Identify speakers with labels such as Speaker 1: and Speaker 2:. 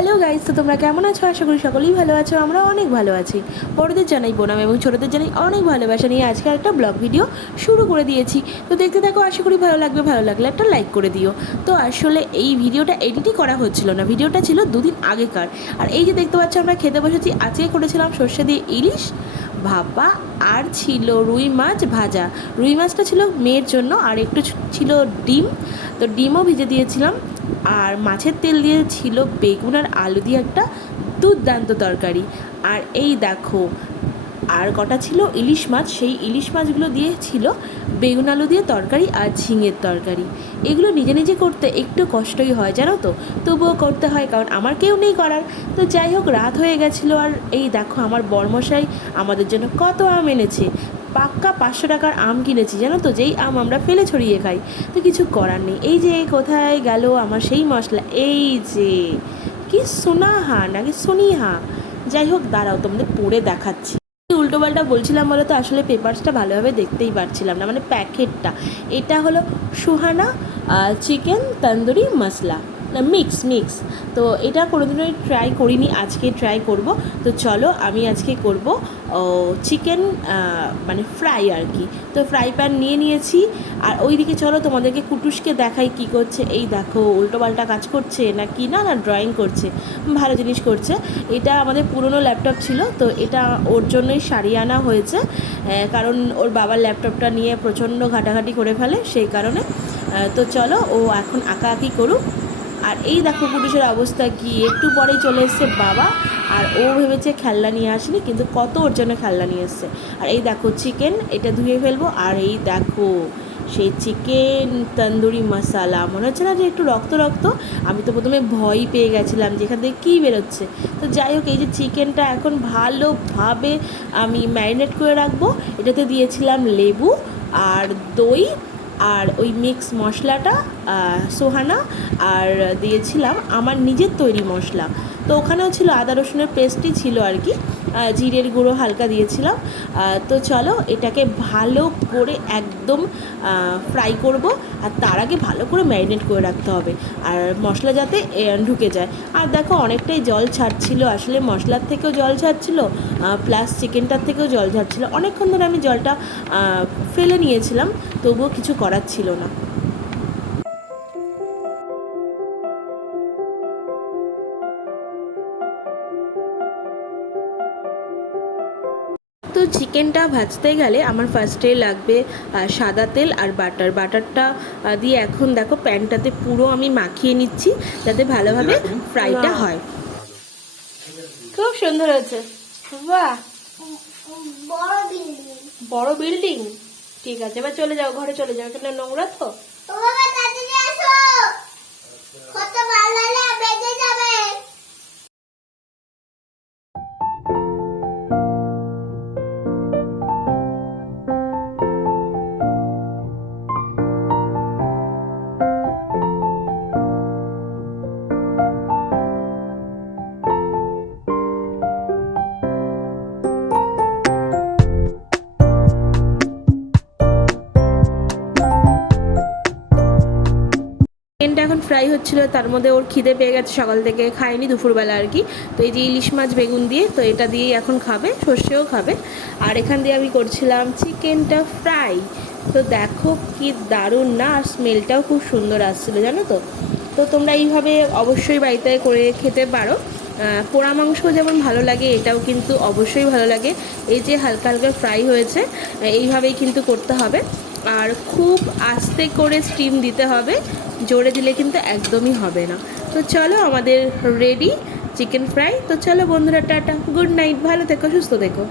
Speaker 1: Hello guys তো তোমরা কেমন আছো? আশা করি সকলেই ভালো আছো আমরা অনেক ভালো আছি। বড়দের জানাই বোনাম এবং ছোটোদের জানাই অনেক ভালোবাসা নিয়ে আজকে একটা ব্লগ ভিডিও শুরু করে দিয়েছি। তো দেখতে থাকো, আশা করি ভালো লাগবে, ভালো লাগলে একটা লাইক করে দিও। তো আসলে এই ভিডিওটা এডিটই করা হচ্ছিল না, ভিডিওটা ছিল দুদিন আগেকার। আর এই যে দেখতে পাচ্ছ, আমরা খেতে বসেছি, আজকে করেছিলাম সর্ষে দিয়ে ইলিশ। ভাপা আর ছিল রুই মাছ ভাজা। রুই মাছটা ছিল মেয়ের জন্য আর একটু ছিল ডিম। তো ডিমও ভিজে দিয়েছিলাম। আর মাছের তেল দিয়ে ছিল বেগুন আর আলু দিয়ে একটা দুর্দান্ত তরকারি। আর এই দেখো আর কটা ছিল? ইলিশ মাছ। সেই ইলিশ মাছগুলো দিয়ে ছিল বেগুন আলু দিয়ে তরকারি আর ঝিঙের তরকারি। এগুলো নিজে নিজে করতে একটু কষ্টই হয়, জানো তো? তবুও করতে হয়, কারণ আমার কেউ নেই করার। তো যাই হোক, রাত হয়ে গেছিল আর এই দেখো আমার বর্মশাই আমাদের জন্য কত আম এনেছে। পাক্কা পাঁচশো টাকার আম কিনেছি, জানো তো? যেই আম আমরা ফেলে ছড়িয়ে খাই। তো কিছু করার নেই। এই যে কোথায় গেল আমার সেই মশলা? এই যে, কি সোনা সোনাহা নাকি সোনিহা? যাই হোক, দাঁড়াও, তোমাদের পড়ে দেখাচ্ছি। উল্টোপাল্টা বলছিলাম বলে তো আসলে পেপারসটা ভালোভাবে দেখতেই পারছিলাম না মানে প্যাকেটটা। এটা হলো সুহানা চিকেন, তন্দুরি, মশলা। না মিক্স মিক্স তো এটা কোনোদিনই ট্রাই করিনি, আজকে ট্রাই করব। তো চলো আমি আজকে করব চিকেন মানে ফ্রাই আর কি। তো ফ্রাই প্যান নিয়ে নিয়েছি, আর ওইদিকে চলো তোমাদেরকে কুটুসকে দেখাই কি করছে। এই দেখো, উল্টোপাল্টা কাজ করছে না কি না না ড্রয়িং করছে। ভালো জিনিস করছে। এটা আমাদের পুরনো ল্যাপটপ ছিল, তো এটা ওর জন্যই সারিয়ে আনা হয়েছে। কারণ ওর বাবার ল্যাপটপটা নিয়ে প্রচণ্ড ঘাটাঘাটি করে ফেলে, সেই কারণে। তো চলো ও এখন আঁকা আঁকি করুক। আর এই দেখো পুরুষের অবস্থা কি? একটু পরেই চলে এসছে বাবা। আর ও ভেবেছে খেলনা নিয়ে আসেনি, কিন্তু কত ওর জন্য খেলনা নিয়ে এসছে। আর এই দেখো চিকেন এটা ধুয়ে ফেলব। আর এই দেখো সেই চিকেন তন্দুরি মশালা মনে হচ্ছে না যে একটু রক্ত রক্ত? আমি তো প্রথমে ভয় পেয়ে গেছিলাম যে এখান থেকে কী বেরোচ্ছে। তো যাই হোক, এই যে চিকেনটা এখন ভালোভাবে আমি ম্যারিনেট করে রাখব। এটাতে দিয়েছিলাম লেবু আর দই। আর ওই মিক্স মশলাটা সোহানা আর দিয়েছিলাম আমার নিজের তৈরি মশলা। তো ওখানেও ছিল আদা রসুনের পেস্টই ছিল আর কি। জিরের গুঁড়ো হালকা দিয়েছিলাম। তো চলো এটাকে ভালো করে একদম ফ্রাই করব আর তার আগে ভালো করে ম্যারিনেট করে রাখতে হবে। আর মশলা যাতে ঢুকে যায়। আর দেখো অনেকটাই জল ছাড়ছিল। আসলে মশলার থেকেও জল ছাড়ছিল প্লাস চিকেনটার থেকেও জল ছাড়ছিল। অনেকক্ষণ ধরে আমি জলটা ফেলে নিয়েছিলাম, তবুও কিছু করার ছিল না। তো চিকেনটা ভাজতে গেলে আমার ফার্স্টে লাগবে সাদা তেল আর বাটার। বাটারটা দিয়ে এখন দেখো প্যানটাতে পুরো আমি মাখিয়ে নিচ্ছি যাতে ভালোভাবে ফ্রাইটা হয়। খুব সুন্দর হয়েছে। বাহ।
Speaker 2: বড় বিল্ডিং
Speaker 1: ঠিক আছে এবার চলে যাও ঘরে চলে যাও। এখানে নোংরা তো? চিকেনটা এখন ফ্রাই হচ্ছিল, তার মধ্যে ওর খিদে পেয়ে গেছে সকাল থেকে, খায়নি দুপুরবেলা আর কি। তো এই যে ইলিশ মাছ, বেগুন দিয়ে, তো এটা দিয়েই এখন খাবে, সর্ষেও খাবে। আর এখান দিয়ে আমি করছিলাম চিকেনটা ফ্রাই তো দেখো কি দারুণ না, আর স্মেলটাও খুব সুন্দর আসছিল, জানো তো? তো তোমরা এইভাবে অবশ্যই বাড়িতে করে খেতে পারো। পোড়া মাংস যেমন ভালো লাগে, এটাও কিন্তু অবশ্যই ভালো লাগে। এই যে হালকা হালকা ফ্রাই হয়েছে, এইভাবেই কিন্তু করতে হবে। আর খুব আস্তে করে স্টিম দিতে হবে। জোরে দিলে কিন্তু একদমই হবে না। তো চলো আমাদের রেডি চিকেন ফ্রাই তো চলো বন্ধুরা, টাটা। গুড নাইট ভালো থেকো, সুস্থ থেকো।